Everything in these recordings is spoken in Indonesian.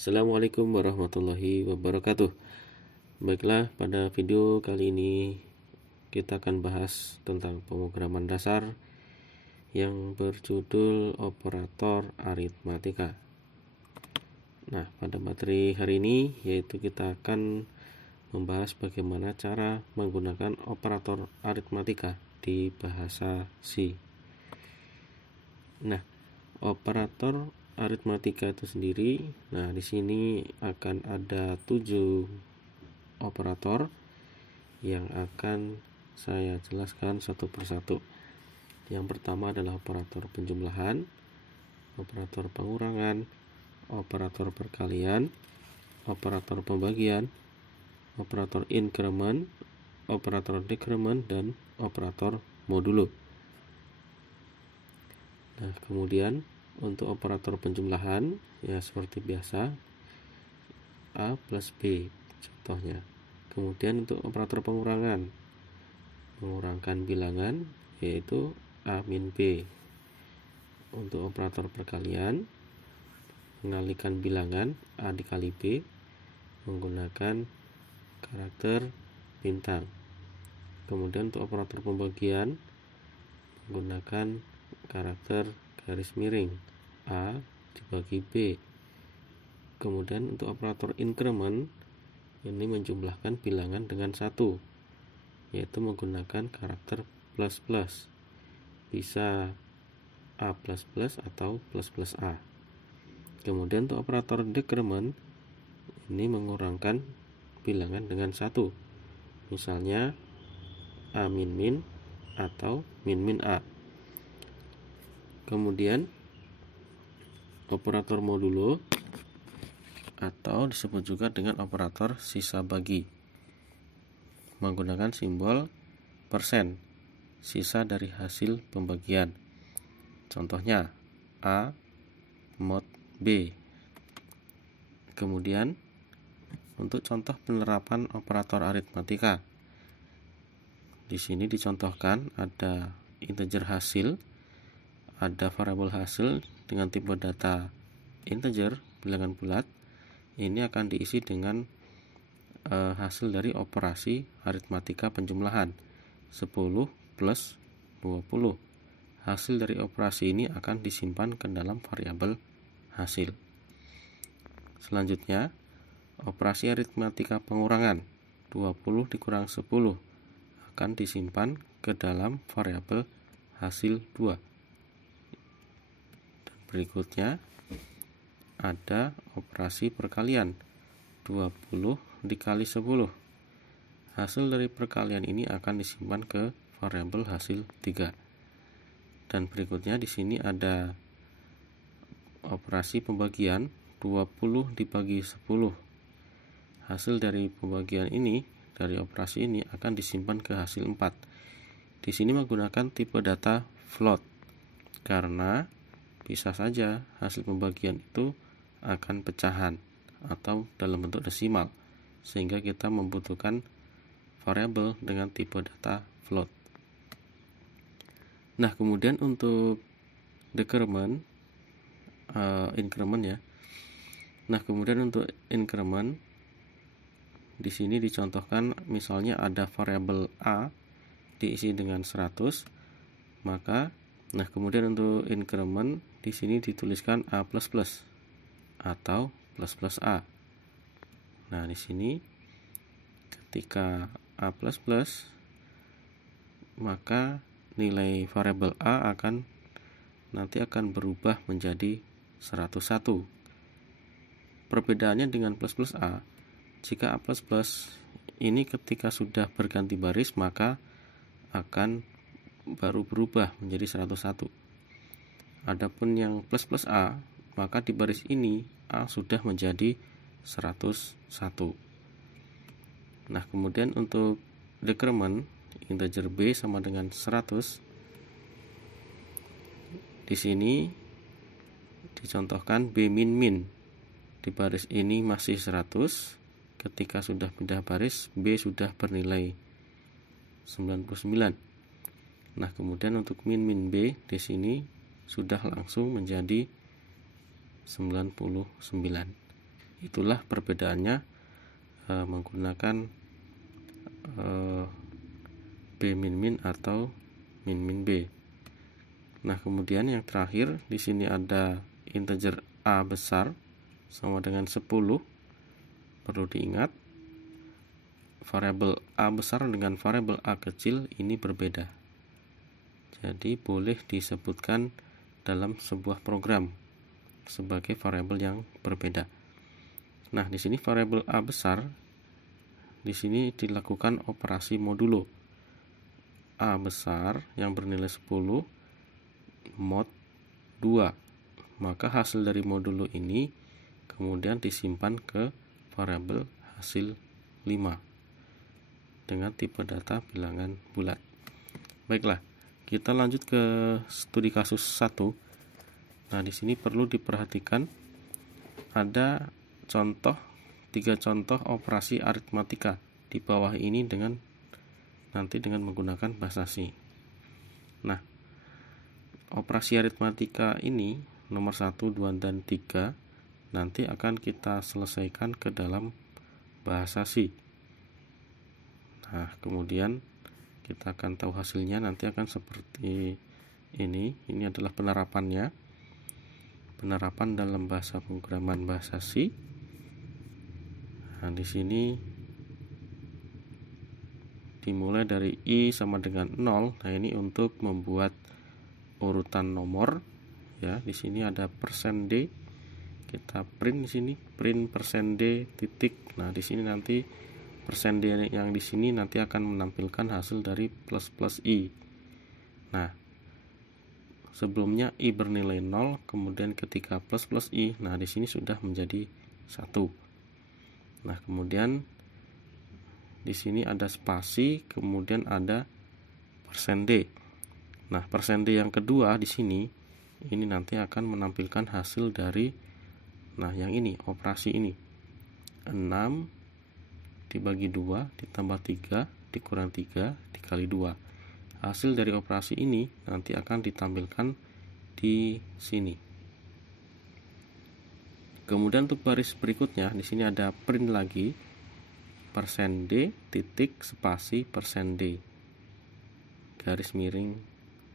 Assalamualaikum warahmatullahi wabarakatuh. Baiklah, pada video kali ini kita akan bahas tentang pemrograman dasar yang berjudul operator aritmatika. Nah, pada materi hari ini yaitu kita akan membahas bagaimana cara menggunakan operator aritmatika di bahasa C. Nah, operator aritmatika itu sendiri, nah di sini akan ada 7 operator yang akan saya jelaskan satu persatu. Yang pertama adalah operator penjumlahan, operator pengurangan, operator perkalian, operator pembagian, operator increment, operator decrement, dan operator modulo. Nah, kemudian untuk operator penjumlahan ya seperti biasa A plus B contohnya. Kemudian untuk operator pengurangan, mengurangkan bilangan yaitu A min B. Untuk operator perkalian, mengalihkan bilangan A dikali B menggunakan karakter bintang. Kemudian untuk operator pembagian menggunakan karakter garis miring A dibagi B. Kemudian untuk operator increment ini menjumlahkan bilangan dengan 1, yaitu menggunakan karakter plus plus, bisa A plus plus atau plus plus A. Kemudian untuk operator decrement ini mengurangkan bilangan dengan 1, misalnya A min min atau min min A. Kemudian operator modulo atau disebut juga dengan operator sisa bagi menggunakan simbol persen, sisa dari hasil pembagian. Contohnya A mod B. Kemudian untuk contoh penerapan operator aritmatika, di sini dicontohkan ada integer hasil, ada variabel hasil dengan tipe data integer bilangan bulat. Ini akan diisi dengan hasil dari operasi aritmatika penjumlahan 10 plus 20. Hasil dari operasi ini akan disimpan ke dalam variabel hasil. Selanjutnya, operasi aritmatika pengurangan 20 dikurang 10 akan disimpan ke dalam variabel hasil 2. Dan berikutnya ada operasi perkalian 20 dikali 10. Hasil dari perkalian ini akan disimpan ke variabel hasil 3. Dan berikutnya di sini ada operasi pembagian 20 dibagi 10. Hasil dari pembagian ini, dari operasi ini akan disimpan ke hasil 4. Di sini menggunakan tipe data float karena bisa saja hasil pembagian itu akan pecahan atau dalam bentuk desimal, sehingga kita membutuhkan variabel dengan tipe data float. Nah, kemudian untuk decrement, increment ya. Nah, kemudian untuk increment di sini dicontohkan misalnya ada variabel A diisi dengan 100, maka kemudian untuk increment di sini dituliskan A plus plus atau plus plus A. Nah, di sini ketika A plus plus, maka nilai variabel A nanti akan berubah menjadi 101. Perbedaannya dengan plus plus A, jika A plus plus ini ketika sudah berganti baris maka akan baru berubah menjadi 101. Adapun yang plus plus A, maka di baris ini A sudah menjadi 101. Nah, kemudian untuk decrement integer B sama dengan 100. Di sini dicontohkan B min min. Di baris ini masih 100. Ketika sudah pindah baris, B sudah bernilai 99. Nah, kemudian untuk min min B di sini sudah langsung menjadi 99. Itulah perbedaannya menggunakan B min atau min B. Nah, kemudian yang terakhir di sini ada integer A besar sama dengan 10. Perlu diingat, variabel A besar dengan variabel A kecil ini berbeda. Jadi boleh disebutkan dalam sebuah program sebagai variabel yang berbeda. Nah, di sini variabel A besar, di sini dilakukan operasi modulo. A besar yang bernilai 10 mod 2. Maka hasil dari modulo ini kemudian disimpan ke variabel hasil 5 dengan tipe data bilangan bulat. Baiklah, kita lanjut ke studi kasus 1. Nah, di sini perlu diperhatikan ada 3 contoh operasi aritmatika di bawah ini dengan menggunakan bahasa C. Nah, operasi aritmatika ini nomor 1, 2, dan 3 nanti akan kita selesaikan ke dalam bahasa C. Nah, kemudian kita akan tahu hasilnya nanti akan seperti ini. Ini adalah penerapannya. Penerapan dalam bahasa pemrograman bahasa C. Nah, di sini dimulai dari I sama dengan 0. Nah, ini untuk membuat urutan nomor ya. Di sini ada %D. Kita print di sini, print %D titik. Nah, di sini nanti %D yang di sini nanti akan menampilkan hasil dari plus I. Nah, sebelumnya I bernilai 0, kemudian ketika plus I, nah di sini sudah menjadi 1. Nah, kemudian di sini ada spasi, kemudian ada %D. Nah, %D yang kedua di sini ini nanti akan menampilkan hasil dari yang ini, operasi ini. 6 dibagi 2 ditambah 3 dikurang 3 dikali 2. Hasil dari operasi ini nanti akan ditampilkan di sini. Kemudian untuk baris berikutnya di sini ada print lagi %D titik spasi %D. Garis miring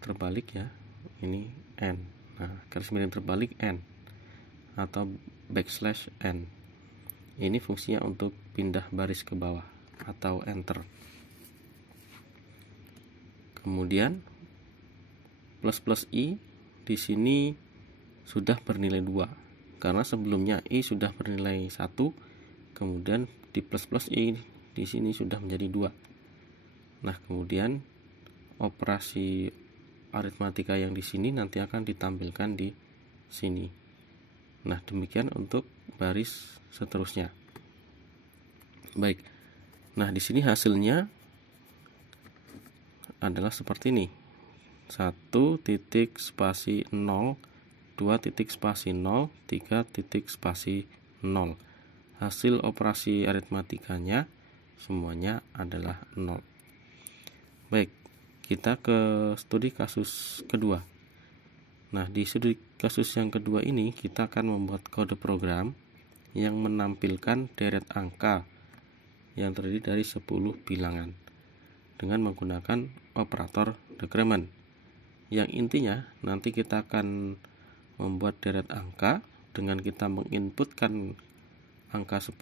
terbalik ya. Ini N. Nah, garis miring terbalik N atau backslash N. Ini fungsinya untuk pindah baris ke bawah atau enter. Kemudian plus I di sini sudah bernilai 2 karena sebelumnya I sudah bernilai 1, kemudian di plus I di sini sudah menjadi 2. Nah, kemudian operasi aritmatika yang di sini nanti akan ditampilkan di sini. Nah, demikian untuk baris seterusnya. Baik. Nah, di sini hasilnya adalah seperti ini. 1 titik spasi 0, 2 titik spasi 0, 3 titik spasi 0. Hasil operasi aritmatikanya semuanya adalah 0. Baik, kita ke studi kasus kedua. Nah, di studi kasus yang kedua ini kita akan membuat kode program yang menampilkan deret angka yang terdiri dari 10 bilangan dengan menggunakan operator decrement. Yang intinya nanti kita akan membuat deret angka dengan kita menginputkan angka 10,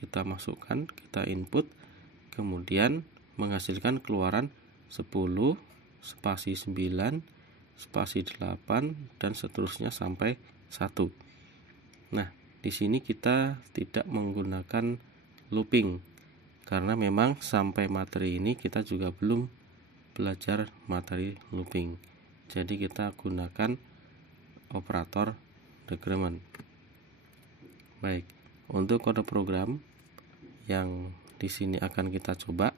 kita masukkan, kita input, kemudian menghasilkan keluaran 10, spasi 9, spasi 8, dan seterusnya sampai 1. Nah, di sini kita tidak menggunakan looping karena memang sampai materi ini kita juga belum belajar materi looping. Jadi kita gunakan operator decrement. Baik, untuk kode program yang di sini akan kita coba,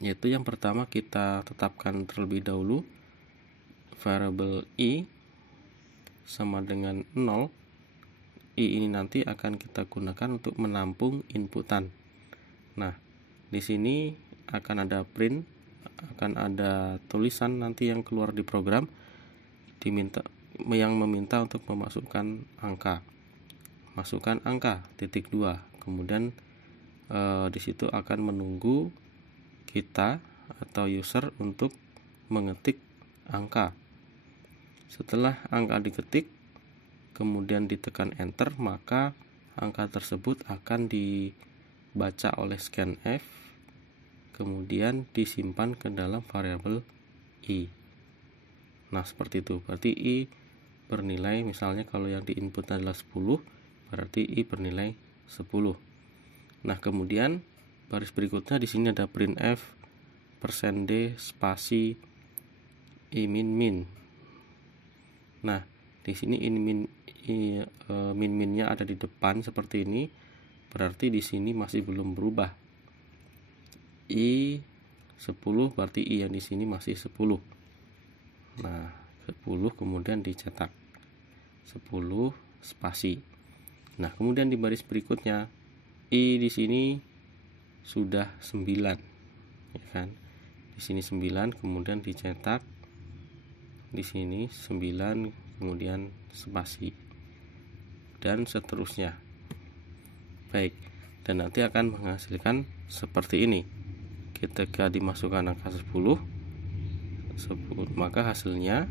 yaitu yang pertama kita tetapkan terlebih dahulu variabel I sama dengan 0. I ini nanti akan kita gunakan untuk menampung inputan. Nah, di sini akan ada print, akan ada tulisan nanti yang keluar di program yang meminta untuk memasukkan angka. masukkan angka titik 2. Kemudian di situ akan menunggu kita atau user untuk mengetik angka. Setelah angka diketik, kemudian ditekan enter, maka angka tersebut akan dibaca oleh scanf, kemudian disimpan ke dalam variabel i. Nah, seperti itu. Berarti i bernilai, misalnya kalau yang diinput adalah 10, berarti i bernilai 10. Nah, kemudian baris berikutnya di sini ada printf %d spasi i min. Nah, di sini min-minnya ada di depan seperti ini, berarti di sini masih belum berubah. I 10 berarti i yang di sini masih 10. Nah, 10 kemudian dicetak 10 spasi. Nah, kemudian di baris berikutnya i di sini sudah 9, ya kan? Di sini 9 kemudian dicetak di sini 9 kemudian spasi dan seterusnya. Baik, dan nanti akan menghasilkan seperti ini. Ketika dimasukkan angka 10, maka hasilnya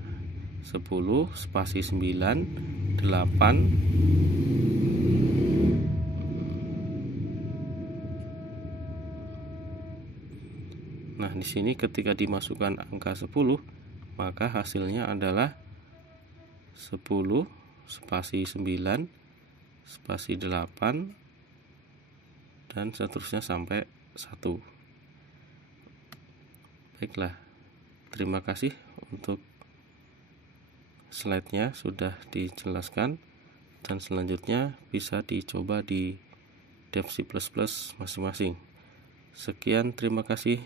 10 spasi 9 8. Nah, di sini ketika dimasukkan angka 10, maka hasilnya adalah 10 spasi 9 spasi 8 dan seterusnya sampai 1. Baiklah, terima kasih untuk slide-nya sudah dijelaskan, dan selanjutnya bisa dicoba di Dev C++ masing-masing. Sekian, terima kasih.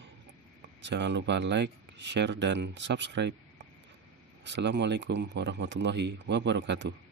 Jangan lupa like, share, dan subscribe. Assalamualaikum warahmatullahi wabarakatuh.